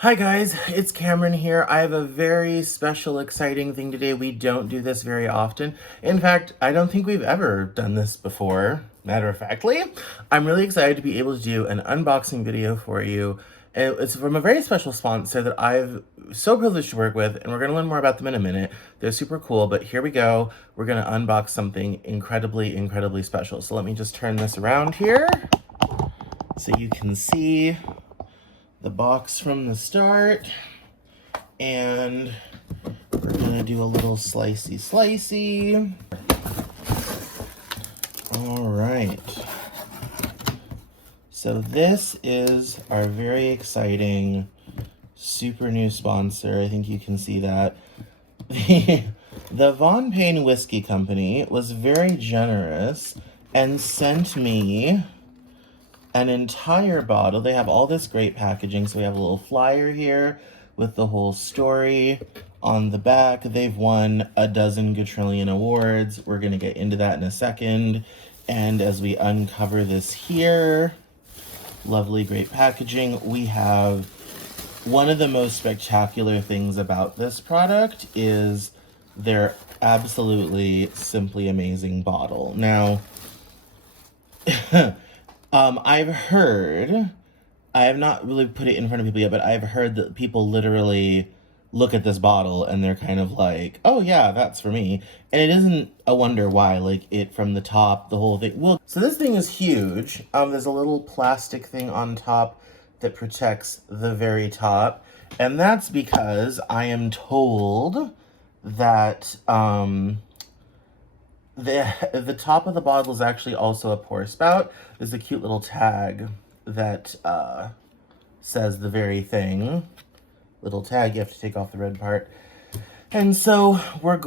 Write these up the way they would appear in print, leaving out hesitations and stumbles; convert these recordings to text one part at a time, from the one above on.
Hi guys, it's Cameron here. I have a very special, exciting thing today. We don't do this very often. In fact, I don't think we've ever done this before. Matter of factly, I'm really excited to be able to do an unboxing video for you. It's from a very special sponsor that I've so privileged to work with, and we're going to learn more about them in a minute. They're super cool, but here we go. We're going to unbox something incredibly, incredibly special. So let me just turn this around here so you can see the box from the start, and we're gonna do a little slicey. All right, so this is our very exciting super new sponsor. I think you can see that. The Payne Whiskey Company was very generous and sent me an entire bottle. They have all this great packaging. So we have a little flyer here with the whole story on the back. They've won a dozen quadrillion awards. We're going to get into that in a second. And as we uncover this here, lovely, great packaging. We have one of the most spectacular things about this product is their absolutely simply amazing bottle. Now, I've heard, I have not really put it in front of people yet, but I've heard that people literally look at this bottle and they're kind of like, oh yeah, that's for me. And it isn't a wonder why, like it from the top, the whole thing. Well, so this thing is huge. There's a little plastic thing on top that protects the very top. And that's because I am told that, the top of the bottle is actually also a pour spout. There's a cute little tag that says the very thing. Little tag, you have to take off the red part. And so we're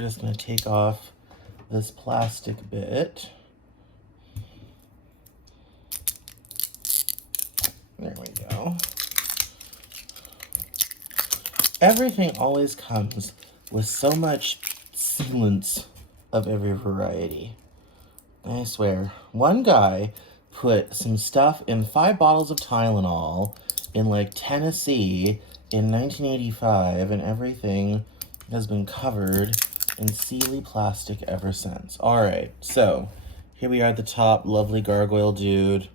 just gonna take off this plastic bit. There we go. Everything always comes with so much sealants of every variety. I swear, one guy put some stuff in 5 bottles of Tylenol in like Tennessee in 1985, and everything has been covered in sealy plastic ever since. All right, so here we are at the top, lovely gargoyle dude,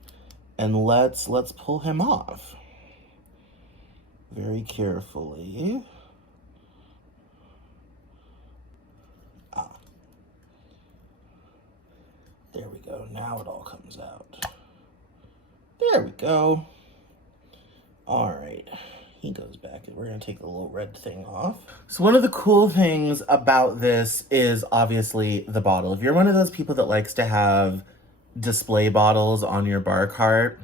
and let's pull him off very carefully. There we go. Now it all comes out. There we go. All right. He goes back, and we're going to take the little red thing off. So one of the cool things about this is obviously the bottle. If you're one of those people that likes to have display bottles on your bar cart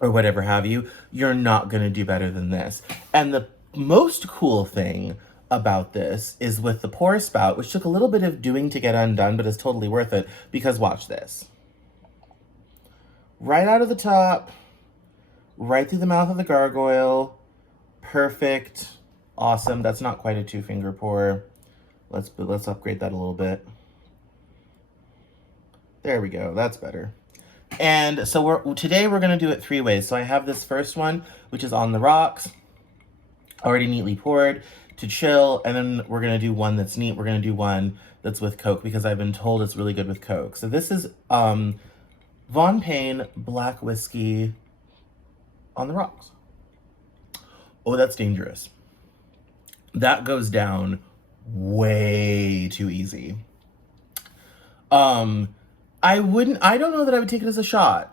or whatever have you, you're not going to do better than this. And the most cool thing about this is with the pour spout, which took a little bit of doing to get undone, but is totally worth it, because watch this. Right out of the top, right through the mouth of the gargoyle. Perfect. Awesome. That's not quite a 2-finger pour. Let's upgrade that a little bit. There we go. That's better. And so today we're going to do it 3 ways. So I have this first one, which is on the rocks, already neatly poured, to chill, and then we're gonna do one that's neat. We're gonna do one that's with Coke, because I've been told it's really good with Coke. So this is Payne Black Whiskey on the rocks. Oh, that's dangerous. That goes down way too easy. I don't know that I would take it as a shot.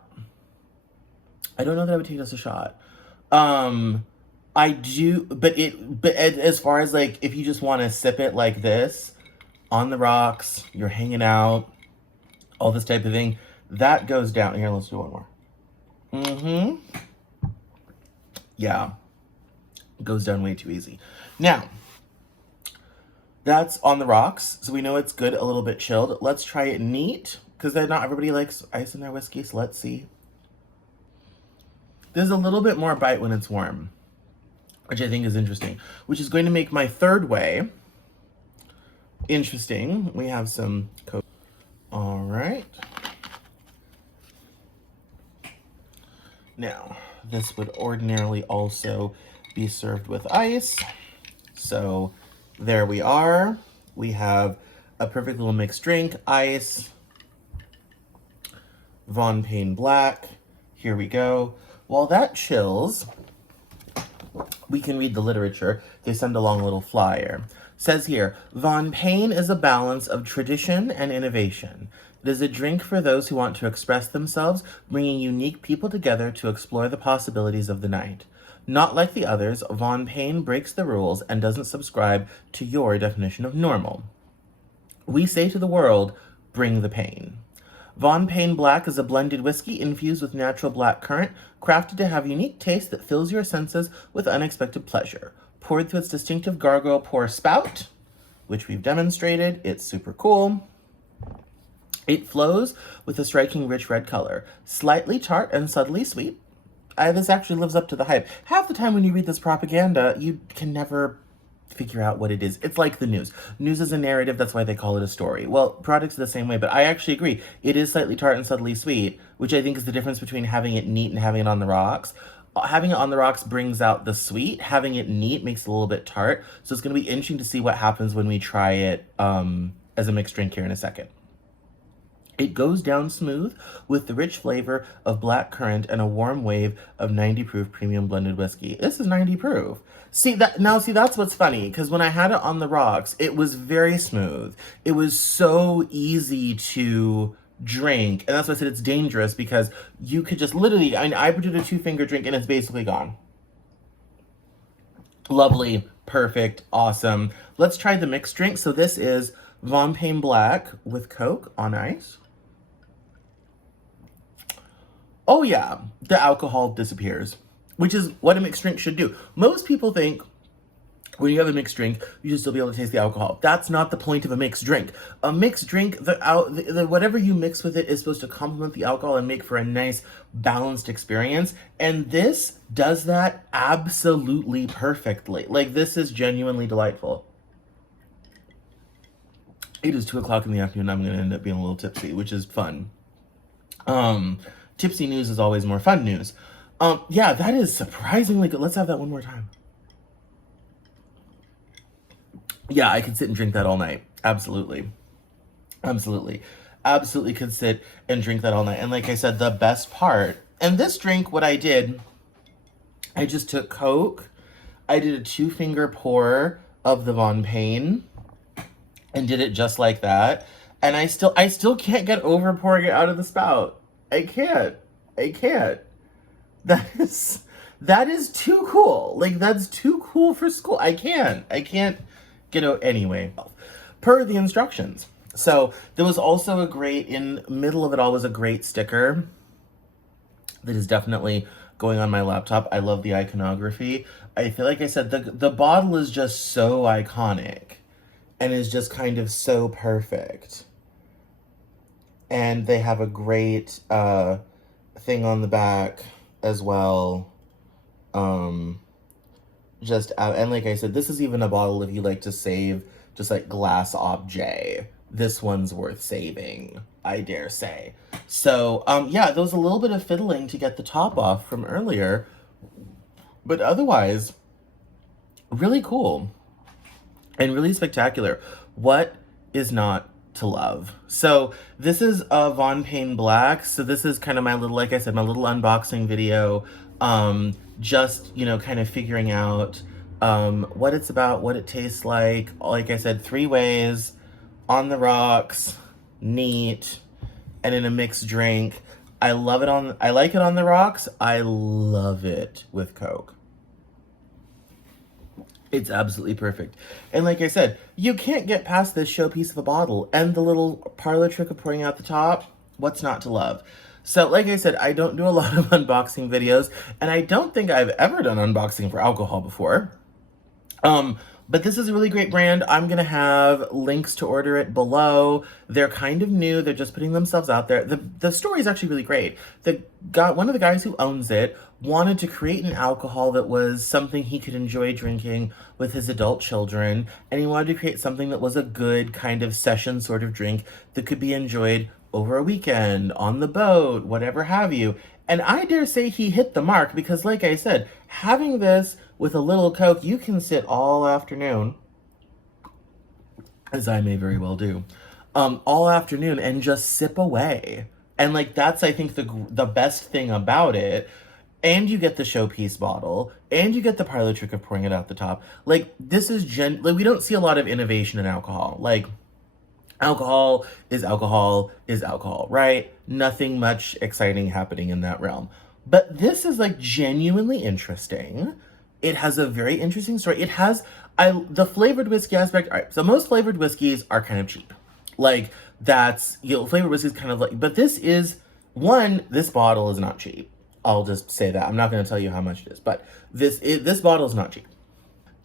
I do, but as far as like, if you just want to sip it like this, on the rocks, you're hanging out, all this type of thing, that goes down. Here, let's do one more. Yeah, it goes down way too easy. Now, That's on the rocks, so we know it's good, a little bit chilled. Let's try it neat, because not everybody likes ice in their whiskey, so let's see. There's a little bit more bite when it's warm, which I think is interesting, which is going to make my third way interesting. We have some Coke. All right. Now, this would ordinarily also be served with ice. So there we are. We have a perfect little mixed drink, ice, Payne Black. Here we go. While that chills, we can read the literature. They send along a little flyer. Says here, Payne is a balance of tradition and innovation. It is a drink for those who want to express themselves, bringing unique people together to explore the possibilities of the night. Not like the others, Payne breaks the rules and doesn't subscribe to your definition of normal. We say to the world, bring the pain. Payne Black is a blended whiskey infused with natural black currant, crafted to have unique taste that fills your senses with unexpected pleasure. Poured through its distinctive gargoyle pour spout, which we've demonstrated. It's super cool. It flows with a striking rich red color, slightly tart and subtly sweet. This actually lives up to the hype. Half the time when you read this propaganda, you can never figure out what it is. It's like the news. News is a narrative, that's why they call it a story. Well, products are the same way, but I actually agree. It is slightly tart and subtly sweet, which I think is the difference between having it neat and having it on the rocks. Having it on the rocks brings out the sweet. Having it neat makes it a little bit tart. So it's going to be interesting to see what happens when we try it as a mixed drink here in a second. It goes down smooth with the rich flavor of black currant and a warm wave of 90 proof premium blended whiskey. This is 90 proof. See, that's what's funny, because when I had it on the rocks, it was very smooth. It was so easy to drink, and that's why I said it's dangerous, because you could just literally, I did a 2-finger drink and it's basically gone. Lovely, perfect, awesome. Let's try the mixed drink. So this is Payne Black with Coke on ice. Oh yeah, the alcohol disappears, which is what a mixed drink should do. Most people think when you have a mixed drink, you should still be able to taste the alcohol. That's not the point of a mixed drink. A mixed drink, whatever you mix with it is supposed to complement the alcohol and make for a nice, balanced experience. And this does that absolutely perfectly. Like, this is genuinely delightful. It is 2 o'clock in the afternoon. I'm going to end up being a little tipsy, which is fun. Tipsy news is always more fun news. Yeah, that is surprisingly good. Let's have that one more time. Yeah, I could sit and drink that all night. Absolutely. Absolutely. Absolutely could sit and drink that all night. And like I said, the best part, and this drink, what I did, I just took Coke, I did a 2-finger pour of the Payne, and did it just like that. And I still can't get over pouring it out of the spout. I can't. That is too cool. Like, that's too cool for school. I can't get out anyway. Per the instructions. So there was also in middle of it all was a great sticker that is definitely going on my laptop. I love the iconography. I feel like I said the bottle is just so iconic and is just kind of so perfect. And they have a great thing on the back as well. And like I said, this is even a bottle if you like to save just like glass objet. This one's worth saving, I dare say. So, yeah, there was a little bit of fiddling to get the top off from earlier. But otherwise, really cool. And really spectacular. What is not to love? So this is Payne Black. So this is kind of my little, like I said, my little unboxing video. Just, kind of figuring out what it's about, what it tastes like. Like I said, 3 ways, on the rocks, neat, and in a mixed drink. I like it on the rocks. I love it with Coke. It's absolutely perfect. And like I said, you can't get past this showpiece of a bottle and the little parlor trick of pouring out the top. What's not to love? So like I said, I don't do a lot of unboxing videos, and I don't think I've ever done unboxing for alcohol before. But this is a really great brand. I'm going to have links to order it below. They're kind of new. They're just putting themselves out there. The story is actually really great. One of the guys who owns it wanted to create an alcohol that was something he could enjoy drinking with his adult children, and he wanted to create something that was a good kind of session sort of drink that could be enjoyed over a weekend, on the boat, whatever have you. And I dare say he hit the mark because, like I said, having this with a little Coke, you can sit all afternoon, as I may very well do, all afternoon and just sip away. And like that's I think the best thing about it. And you get the showpiece bottle, and you get the parlor trick of pouring it out the top. Like this is like we don't see a lot of innovation in alcohol. Like alcohol is alcohol is alcohol, right? Nothing much exciting happening in that realm. But this is like genuinely interesting. It has a very interesting story. It has the flavored whiskey aspect. All right, so most flavored whiskeys are kind of cheap. Like that's flavored whiskey is kind of like, but this is one. This bottle is not cheap. I'll just say that. I'm not going to tell you how much it is, but this bottle is not cheap.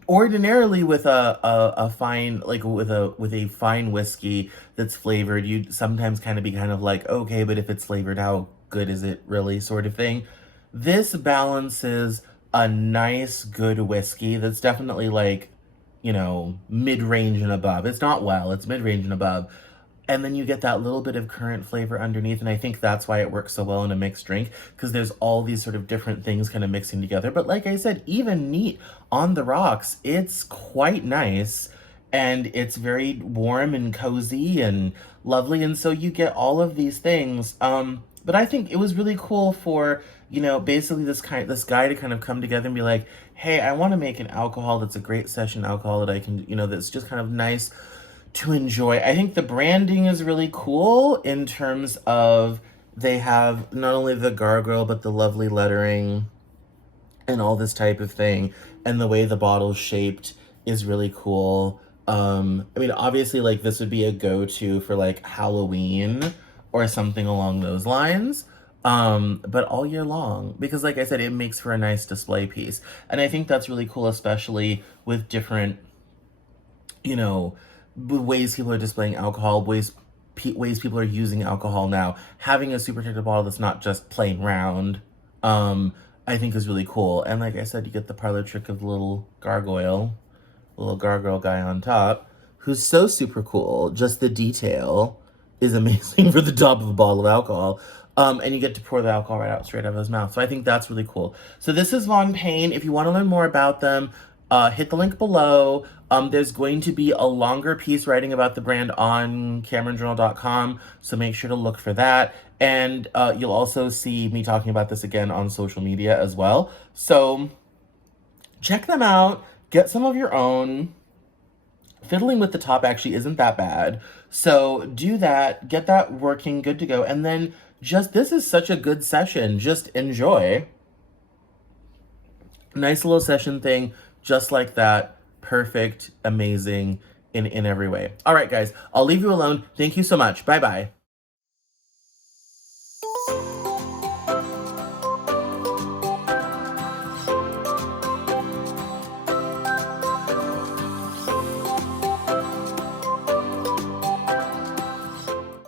Ordinarily, with a fine with a fine whiskey that's flavored, you'd sometimes be kind of like, okay, but if it's flavored, how good is it really, sort of thing. This balances a nice, good whiskey that's definitely like, mid range and above. It's not well, it's mid range and above. And then you get that little bit of currant flavor underneath. And I think that's why it works so well in a mixed drink, because there's all these sort of different things kind of mixing together. But like I said, even neat on the rocks, it's quite nice. And it's very warm and cozy and lovely. And so you get all of these things. But I think it was really cool for, basically this guy to kind of come together and be like, hey, I want to make an alcohol that's a great session alcohol that I can, that's just kind of nice to enjoy. I think the branding is really cool in terms of they have not only the gargoyle, but the lovely lettering and all this type of thing. And the way the bottle's shaped is really cool. I mean, obviously, like, this would be a go-to for, like, Halloween or something along those lines. But all year long, because like I said, it makes for a nice display piece. And I think that's really cool, especially with different, you know, ways people are displaying alcohol, ways people are using alcohol now. Having a super protected bottle that's not just plain round, I think is really cool. And like I said, you get the parlor trick of the little gargoyle guy on top, who's so super cool. Just the detail is amazing for the top of a bottle of alcohol. And you get to pour the alcohol right out straight out of his mouth. So I think that's really cool. So this is Von Payne. If you want to learn more about them, hit the link below. There's going to be a longer piece writing about the brand on CameronJournal.com, so make sure to look for that. And you'll also see me talking about this again on social media as well. So check them out. Get some of your own. Fiddling with the top actually isn't that bad. So do that. Get that working, good to go. And then this is such a good session. Just enjoy. Nice little session thing, just like that. Perfect, amazing in every way. All right, guys, I'll leave you alone. Thank you so much. Bye-bye.